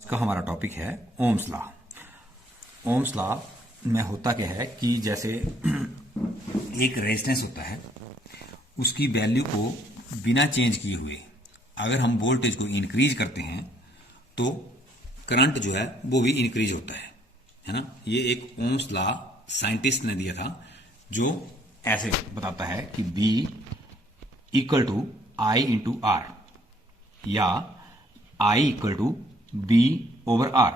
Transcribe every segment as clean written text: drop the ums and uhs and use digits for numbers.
इसका हमारा टॉपिक है ओम्स लॉ। ओम्स लॉ में होता क्या है कि जैसे एक रेजिस्टेंस होता है, उसकी वैल्यू को बिना चेंज किए हुए अगर हम वोल्टेज को इंक्रीज करते हैं तो करंट जो है वो भी इंक्रीज होता है ना। ये एक ओम्स लॉ साइंटिस्ट ने दिया था, जो ऐसे बताता है कि B equal to I into R या I equal to B over R.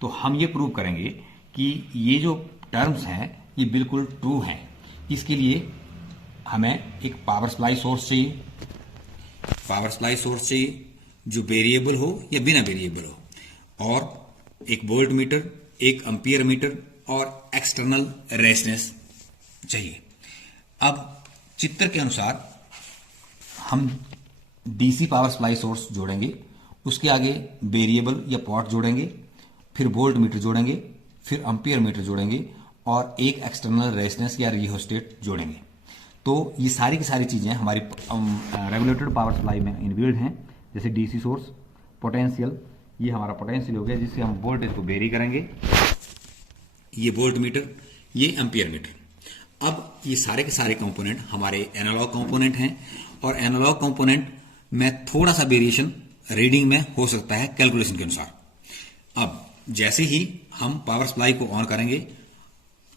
तो हम ये प्रूव करेंगे कि ये जो टर्म्स हैं ये बिल्कुल ट्रू हैं। इसके लिए हमें एक पावर सप्लाई सोर्स चाहिए, पावर सप्लाई सोर्स चाहिए जो वेरिएबल हो या बिना वेरिएबल हो, और एक वोल्ट मीटर, एक एम्पियर मीटर और एक्सटर्नल रेजिस्टेंस चाहिए। अब चित्र के अनुसार हम डीसी पावर सप्लाई सोर्स जोड़ेंगे, उसके आगे वेरिएबल या पॉट जोड़ेंगे, फिर वोल्ट मीटर जोड़ेंगे, फिर एम्पियर मीटर जोड़ेंगे और एक एक्सटर्नल रेजिस्टेंस या रियोस्टेट जोड़ेंगे। तो ये सारी की सारी चीज़ें हमारी रेगुलेटेड पावर सप्लाई में इनबिल्ड हैं। जैसे डीसी सोर्स, पोटेंशियल, ये हमारा पोटेंशियल हो गया जिससे हम वोल्टेज को वेरी करेंगे, ये वोल्ट मीटर, ये एम्पियर मीटर। अब ये सारे के सारे कंपोनेंट हमारे एनालॉग कंपोनेंट हैं और एनालॉग कंपोनेंट में थोड़ा सा वेरिएशन रीडिंग में हो सकता है कैलकुलेशन के अनुसार। अब जैसे ही हम पावर सप्लाई को ऑन करेंगे,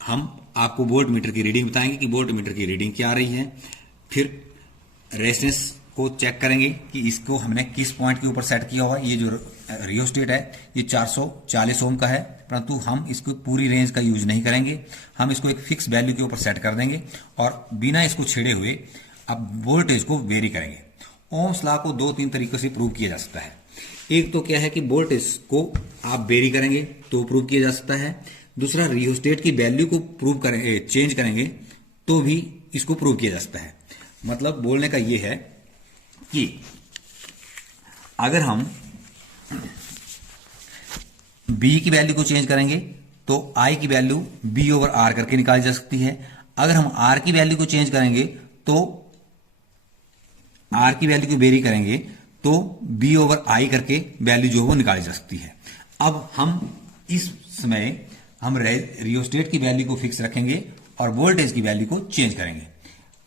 हम आपको वोल्ट मीटर की रीडिंग बताएंगे कि वोल्ट मीटर की रीडिंग क्या आ रही है। फिर रेजिस्टेंस को चेक करेंगे कि इसको हमने किस पॉइंट के ऊपर सेट किया हुआ है। ये जो रियोस्टेट है ये 440 ओम का है, परंतु हम इसको पूरी रेंज का यूज नहीं करेंगे। हम इसको एक फिक्स वैल्यू के ऊपर सेट कर देंगे और बिना इसको छेड़े हुए अब वोल्टेज को वेरी करेंगे। ओम्स लॉ को दो तीन तरीकों से प्रूव किया जा सकता है। एक तो क्या है कि वोल्टेज को आप वेरी करेंगे तो प्रूव किया जा सकता है। दूसरा, रियोस्टेट की वैल्यू को प्रूव करेंगे, चेंज करेंगे तो भी इसको प्रूव किया जा सकता है। मतलब बोलने का ये है कि अगर हम B की वैल्यू को चेंज करेंगे तो I की वैल्यू B ओवर R करके निकाली जा सकती है। अगर हम R की वैल्यू को चेंज करेंगे तो R की वैल्यू को वेरी करेंगे तो B ओवर I करके वैल्यू जो है वो निकाली जा सकती है। अब हम इस समय हम रियोस्टेट की वैल्यू को फिक्स रखेंगे और वोल्टेज की वैल्यू को चेंज करेंगे।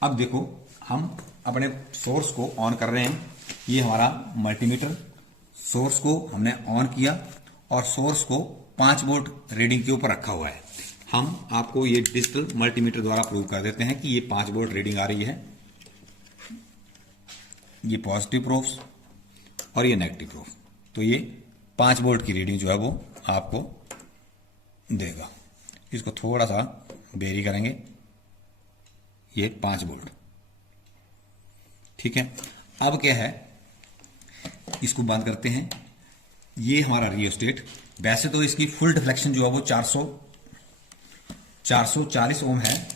अब देखो, हम अपने सोर्स को ऑन कर रहे हैं। ये हमारा मल्टीमीटर, सोर्स को हमने ऑन किया और सोर्स को 5 वोल्ट रीडिंग के ऊपर रखा हुआ है। हम आपको ये डिजिटल मल्टीमीटर द्वारा प्रूव कर देते हैं कि ये 5 वोल्ट रीडिंग आ रही है। ये पॉजिटिव प्रूफ और ये नेगेटिव प्रूफ। तो ये 5 वोल्ट की रीडिंग जो है वो आपको देगा। इसको थोड़ा सा वेरी करेंगे, ये 5 वोल्ट, ठीक है। अब क्या है, इसको बंद करते हैं। ये हमारा रियोस्टेट, वैसे तो इसकी फुल डिफ्लेक्शन जो है वो 440 ओम है।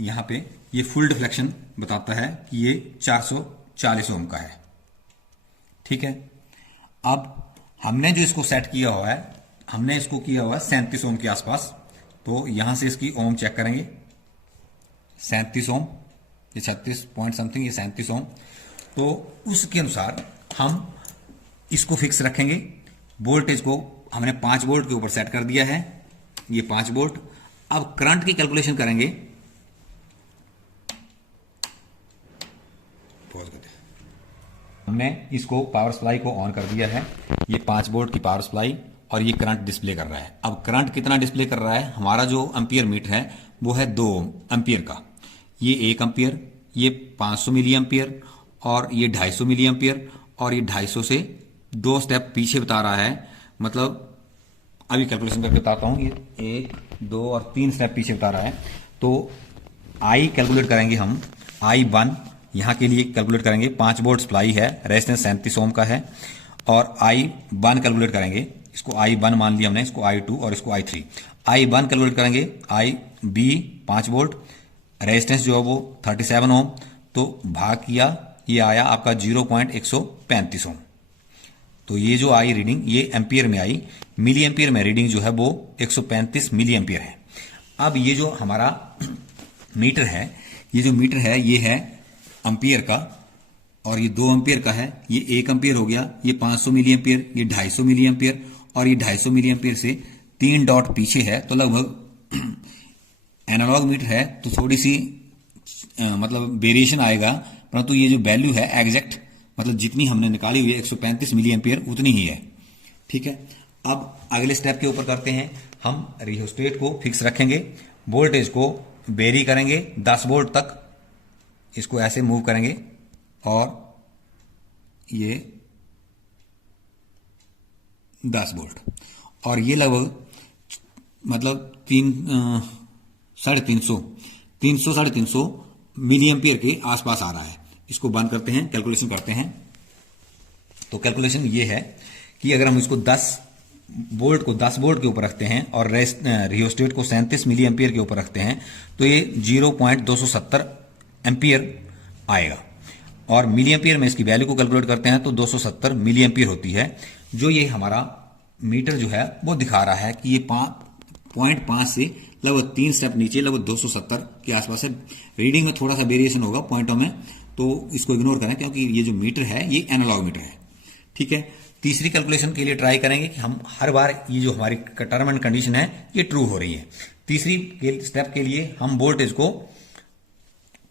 यहां पे ये फुल डिफ्लेक्शन बताता है कि ये 440 ओम का है, ठीक है। अब हमने जो इसको सेट किया हुआ है, हमने इसको किया हुआ है 37 ओम के आसपास। तो यहां से इसकी ओम चेक करेंगे, 37 ओम, ये 36 पॉइंट समथिंग, ये 37 ओम। तो उसके अनुसार हम इसको फिक्स रखेंगे। वोल्टेज को हमने 5 वोल्ट के ऊपर सेट कर दिया है, ये 5 वोल्ट। अब करंट की कैलकुलेशन करेंगे। हमने इसको पावर सप्लाई को ऑन कर दिया है, ये 5 वोल्ट की पावर सप्लाई और ये करंट डिस्प्ले कर रहा है। अब करंट कितना डिस्प्ले कर रहा है, हमारा जो एम्पियर मीटर है वो है 2 एम्पियर का। ये 1 एम्पियर, ये 500 मिली एम्पियर और ये 250 मिली एम्पियर, और ये 250 से 2 स्टेप पीछे बता रहा है। मतलब अभी कैलकुलेशन करके बताता हूँ, ये 1, 2 और 3 स्टेप पीछे बता रहा है। तो आई कैलकुलेट करेंगे हम, I1 यहाँ के लिए कैलकुलेट करेंगे। 5 वोल्ट सप्लाई है, रेजिस्टेंस 37 ओम का है, और I1 कैलकुलेट करेंगे। इसको I1 मान लिया हमने, इसको I2 और इसको I3। I1 कैलकुलेट करेंगे, IB 5 वोल्ट, रेजिस्टेंस जो है वो 37 ओम, तो भाग किया, ये आया आपका 0.135 ओम। तो ये जो आई रीडिंग ये एम्पियर में आई, मिली एम्पियर में रीडिंग जो है वो 135 मिली एम्पियर है। अब ये जो हमारा मीटर है, ये जो मीटर है ये है एम्पियर का, और ये 2 एम्पियर का है, ये 1 एम्पियर हो गया, ये 500 मिली एम्पियर, ये 250 मिली एम्पियर, और ये 250 मिली एम्पियर से 3 डॉट पीछे है, तो लगभग एनालॉग मीटर है तो थोड़ी सी मतलब वेरिएशन आएगा, परंतु ये जो वैल्यू है एग्जैक्ट मतलब जितनी हमने निकाली हुई है 135 मिली एम्पियर उतनी ही है। ठीक है, अब अगले स्टेप के ऊपर करते हैं, हम रियोस्टेट को फिक्स रखेंगे, वोल्टेज को वेरी करेंगे 10 वोल्ट तक, इसको ऐसे मूव करेंगे और ये 10 वोल्ट, और ये लगभग मतलब 350 मिली एम्पियर के आसपास आ रहा है। इसको बंद करते हैं, कैलकुलेशन करते हैं। तो कैलकुलेशन ये है कि अगर हम इसको 10 वोल्ट को 10 वोल्ट के ऊपर रखते हैं और रियोस्टेट को 37 मिली एम्पियर के ऊपर रखते हैं तो ये 0.270 एम्पियर आएगा, और मिली एम्पियर में इसकी वैल्यू को कैलकुलेट करते हैं तो 270 मिली एम्पियर होती है। जो ये हमारा मीटर जो है वो दिखा रहा है कि ये 0.5 से लगभग 3 स्टेप नीचे लगभग 270 के आसपास है। रीडिंग में थोड़ा सा वेरिएशन होगा पॉइंटों में, तो इसको इग्नोर करें क्योंकि ये जो मीटर है ये एनालॉग मीटर है। ठीक है, तीसरी कैलकुलेशन के लिए ट्राई करेंगे कि हम हर बार ये जो हमारी टर्म एंड कंडीशन है ये ट्रू हो रही है। तीसरी स्टेप के लिए हम वोल्टेज को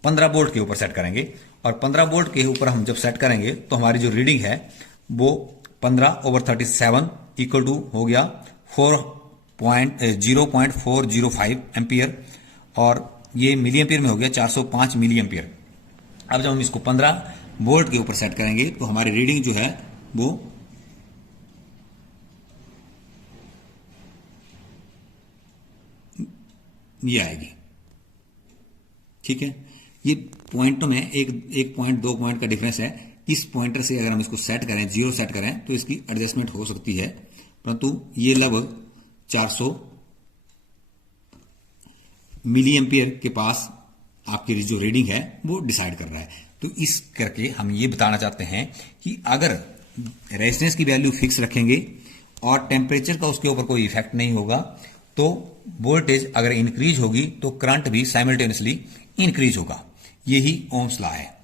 15 वोल्ट के ऊपर सेट करेंगे, और 15 वोल्ट के ऊपर हम जब सेट करेंगे तो हमारी जो रीडिंग है वो 15/37 इक्वल टू हो गया 0.405 एम्पियर, और ये मिली एम्पियर में हो गया 405 मिली एम्पियर। अब जब हम इसको 15 वोल्ट के ऊपर सेट करेंगे तो हमारी रीडिंग जो है वो ये आएगी। ठीक है, ये पॉइंटों में एक पॉइंट 2 पॉइंट का डिफरेंस है। इस पॉइंटर से अगर हम इसको सेट करें, 0 सेट करें तो इसकी एडजस्टमेंट हो सकती है, परंतु ये लगभग 400 मिली एम्पियर के पास आपकी जो रीडिंग है वो डिसाइड कर रहा है। तो इस करके हम ये बताना चाहते हैं कि अगर रेजिस्टेंस की वैल्यू फिक्स रखेंगे और टेम्परेचर का उसके ऊपर कोई इफेक्ट नहीं होगा तो वोल्टेज अगर इंक्रीज होगी तो करंट भी साइमल्टेनियसली इंक्रीज होगा। यही ओम्स लॉ है।